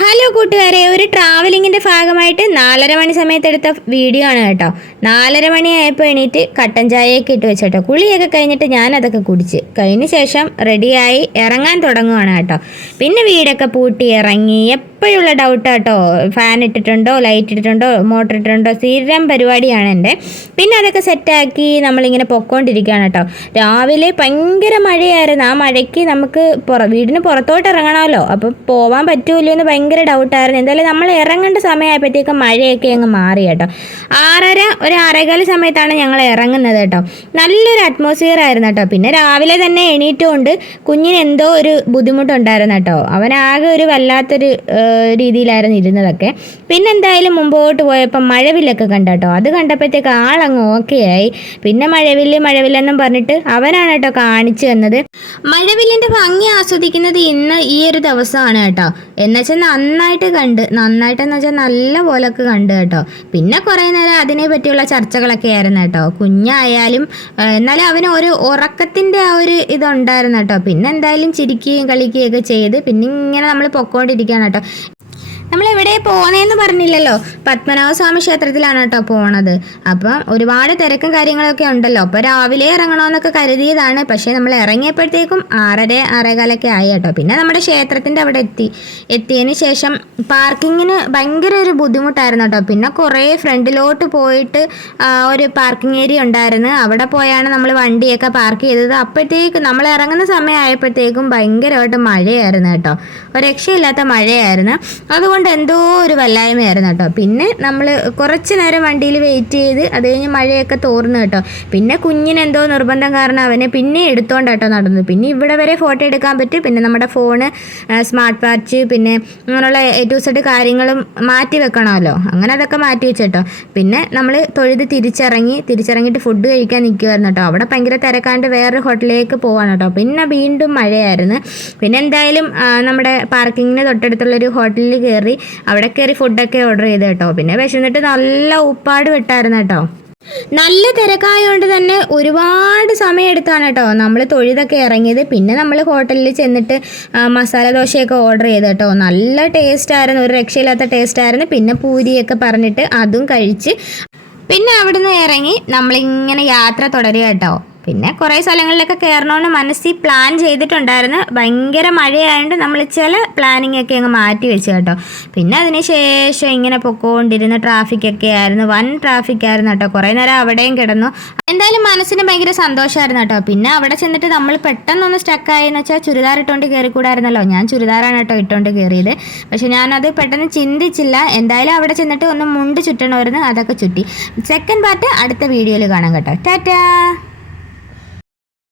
Hello കൂട്ടുകാരെ ഒരു ട്രാവലിങ്ങിന്റെ ഭാഗമായിട്ട് നാലര മണി സമയത്തെടുത്ത വീഡിയോ ആണ് കേട്ടോ. നാലര മണിയായപ്പോൾ എണീറ്റ് കട്ടൻ ചായയൊക്കെ ഇട്ട് വെച്ചേട്ടോ. കുളിയൊക്കെ കഴിഞ്ഞിട്ട് ഞാൻ അതൊക്കെ കുടിച്ച്. കഴിഞ്ഞ ശേഷം റെഡിയായി ഇറങ്ങാൻ തുടങ്ങുവാണ് കേട്ടോ. പിന്നെ വീടൊക്കെ പൂട്ടി ഇറങ്ങി എപ്പോഴുള്ള ഡൗട്ട് കേട്ടോ ഫാൻ ഇട്ടിട്ടുണ്ടോ ലൈറ്റ് ഇട്ടിട്ടുണ്ടോ മോട്ടർ ഇട്ടിട്ടുണ്ടോ സ്ഥിരം പരിപാടിയാണ് എന്റെ. പിന്നെ അതൊക്കെ സെറ്റാക്കി നമ്മളിങ്ങനെ പൊക്കോണ്ടിരിക്കുകയാണ് കേട്ടോ. രാവിലെ ഭയങ്കര മഴയായിരുന്നു. ആ മഴയ്ക്ക് നമുക്ക് പുറ വീടിന് പുറത്തോട്ട് ഇറങ്ങണമല്ലോ. അപ്പോൾ പോകാൻ പറ്റൂലോ എന്ന് ഭയങ്കര ഡൗട്ടായിരുന്നു എന്തായാലും നമ്മൾ ഇറങ്ങേണ്ട സമയമായപ്പോഴത്തേക്കും മഴയൊക്കെ അങ്ങ് മാറി കേട്ടോ. ആറര ഒരു ആറേകാല സമയത്താണ് ഞങ്ങൾ ഇറങ്ങുന്നത് കേട്ടോ. നല്ലൊരു അറ്റ്മോസ്ഫിയർ ആയിരുന്നു കേട്ടോ. പിന്നെ രാവിലെ തന്നെ എണീറ്റുകൊണ്ട് കുഞ്ഞിന് എന്തോ ഒരു ബുദ്ധിമുട്ടുണ്ടായിരുന്നു കേട്ടോ. അവനാകെ ഒരു വല്ലാത്തൊരു രീതിയിലായിരുന്നു ഇരുന്നതൊക്കെ. പിന്നെ എന്തായാലും മുമ്പോട്ട് പോയപ്പോൾ മഴവില്ലൊക്കെ കണ്ടോ അത് കണ്ടപ്പോഴത്തേക്ക് ആളങ്ങ് ഓക്കെ ആയി പിന്നെ മഴവില്ല് മഴവില്ലെന്നും പറഞ്ഞിട്ട് അവനാണ് കേട്ടോ കാണിച്ചു തന്നത്. മഴവില്ലിന്റെ ഭംഗി ആസ്വദിക്കുന്നത് ഇന്ന് ഈ ഒരു ദിവസമാണ് കേട്ടോ. എന്നുവെച്ചാൽ നന്നായിട്ട് കണ്ട് നന്നായിട്ടെന്ന് വെച്ചാൽ നല്ല പോലൊക്കെ കണ്ട് കേട്ടോ. പിന്നെ കുറേ നേരം അതിനെ പറ്റിയുള്ള ചർച്ചകളൊക്കെ ആയിരുന്നു കേട്ടോ. കുഞ്ഞായാലും എന്നാലും അവന് ഒരു ഉറക്കത്തിന്റെ ആ ഒരു ഇതുണ്ടായിരുന്നു കേട്ടോ. പിന്നെ എന്തായാലും ചിരിക്കുകയും കളിക്കുകയും ഒക്കെ ചെയ്ത് പിന്നെ ഇങ്ങനെ നമ്മൾ പൊക്കോണ്ടിരിക്കുകയാണ് കേട്ടോ. നമ്മൾ എവിടെ പോകണേന്ന് പറഞ്ഞില്ലല്ലോ. പത്മനാഭസ്വാമി ക്ഷേത്രത്തിലാണ് കേട്ടോ പോണത്. അപ്പം ഒരുപാട് തിരക്കും കാര്യങ്ങളൊക്കെ ഉണ്ടല്ലോ. അപ്പോൾ രാവിലെ ഇറങ്ങണമെന്നൊക്കെ കരുതിയതാണ്. പക്ഷേ നമ്മൾ ഇറങ്ങിയപ്പോഴത്തേക്കും ആറര ആറേകാലൊക്കെ ആയി കേട്ടോ പിന്നെ നമ്മുടെ ക്ഷേത്രത്തിന്റെ അവിടെ എത്തി. എത്തിയതിന് ശേഷം പാർക്കിങ്ങിന് ഭയങ്കര ഒരു ബുദ്ധിമുട്ടായിരുന്നു കേട്ടോ. പിന്നെ കുറേ ഫ്രണ്ടിലോട്ട് പോയിട്ട് ഒരു പാർക്കിംഗ് ഏരിയ ഉണ്ടായിരുന്നു. അവിടെ പോയാണ് നമ്മൾ വണ്ടിയൊക്കെ പാർക്ക് ചെയ്തത്. അപ്പോഴത്തേക്ക് നമ്മൾ ഇറങ്ങുന്ന സമയമായപ്പോഴത്തേക്കും ഭയങ്കരമായിട്ട് മഴയായിരുന്നു കേട്ടോ. ഒരു രക്ഷയില്ലാത്ത മഴയായിരുന്നു. അതുകൊണ്ട് എന്തോ ഒരു വല്ലായ്മയായിരുന്നു കേട്ടോ. പിന്നെ നമ്മൾ കുറച്ച് നേരം വണ്ടിയിൽ വെയിറ്റ് ചെയ്ത് അത് കഴിഞ്ഞ് മഴയൊക്കെ തോർന്നു കേട്ടോ. പിന്നെ കുഞ്ഞിന് എന്തോ നിർബന്ധം കാരണം അവനെ പിന്നെ എടുത്തോണ്ട് കേട്ടോ നടന്നു പിന്നെ ഇവിടെ വരെ ഫോട്ടോ എടുക്കാൻ പറ്റും. പിന്നെ നമ്മുടെ ഫോണ് സ്മാർട്ട് വാച്ച് പിന്നെ അങ്ങനെയുള്ള എ ടു സെഡ് കാര്യങ്ങളും മാറ്റി വെക്കണമല്ലോ. അങ്ങനെ അതൊക്കെ മാറ്റി വെച്ചേട്ടോ പിന്നെ നമ്മൾ തൊഴുത് തിരിച്ചിറങ്ങി തിരിച്ചിറങ്ങിയിട്ട് ഫുഡ് കഴിക്കാൻ നിൽക്കുമായിരുന്നു കേട്ടോ. അവിടെ ഭയങ്കര തിരക്കാണ്ട് വേറൊരു ഹോട്ടലിലേക്ക് പോവാണ് കേട്ടോ. പിന്നെ വീണ്ടും മഴയായിരുന്നു. പിന്നെ എന്തായാലും നമ്മുടെ പാർക്കിങ്ങിന് തൊട്ടടുത്തുള്ളൊരു ഹോട്ടലിൽ കയറി അവിടെ കയറി ഫുഡൊക്കെ ഓർഡർ ചെയ്ത് കേട്ടോ. പിന്നെ വിശന്നിട്ട് നല്ല ഉപ്പാട് വിട്ടായിരുന്നു കേട്ടോ. നല്ല തിരക്കായതുകൊണ്ട് തന്നെ ഒരുപാട് സമയം എടുത്താണ് കേട്ടോ. നമ്മൾ തൊഴുതൊക്കെ ഇറങ്ങിയത്. പിന്നെ നമ്മൾ ഹോട്ടലിൽ ചെന്നിട്ട് മസാല ദോശയൊക്കെ ഓർഡർ ചെയ്ത് കേട്ടോ. നല്ല ടേസ്റ്റ് ആയിരുന്നു. ഒരു രക്ഷയില്ലാത്ത ടേസ്റ്റ് ആയിരുന്നു. പിന്നെ പൂരിയൊക്കെ പറഞ്ഞിട്ട് അതും കഴിച്ച് പിന്നെ അവിടുന്ന് ഇറങ്ങി നമ്മളിങ്ങനെ യാത്ര തുടരുക കേട്ടോ. പിന്നെ കുറേ സ്ഥലങ്ങളിലൊക്കെ കയറണമെന്ന് മനസ്സിൽ പ്ലാൻ ചെയ്തിട്ടുണ്ടായിരുന്നു. ഭയങ്കര മഴയായതുകൊണ്ട് നമ്മൾ ചില പ്ലാനിങ് ഒക്കെ അങ്ങ് മാറ്റി വെച്ച് കേട്ടോ. പിന്നെ അതിന് ശേഷം ഇങ്ങനെ പൊക്കോണ്ടിരുന്ന ട്രാഫിക്കൊക്കെ ആയിരുന്നു. വൻ ട്രാഫിക് ആയിരുന്നു കേട്ടോ. കുറേ നേരം അവിടെയും കിടന്നു. എന്തായാലും മനസ്സിന് ഭയങ്കര സന്തോഷമായിരുന്നു കേട്ടോ. പിന്നെ അവിടെ ചെന്നിട്ട് നമ്മൾ പെട്ടെന്നൊന്ന് സ്റ്റക്കായെന്ന് വെച്ചാൽ ചുരിദാർ ഇട്ടുകൊണ്ട് കയറിക്കൂടായിരുന്നല്ലോ ഞാൻ ചുരിദാറാണ് കേട്ടോ ഇട്ടുകൊണ്ട് കയറിയത് പക്ഷെ ഞാനത് പെട്ടെന്ന് ചിന്തിച്ചില്ല. എന്തായാലും അവിടെ ചെന്നിട്ട് ഒന്ന് മുണ്ട് ചുറ്റണമായിരുന്നു അതൊക്കെ ചുറ്റി. സെക്കൻഡ് പാർട്ട് അടുത്ത വീഡിയോയിൽ കാണാം കേട്ടോ. ടാറ്റാ!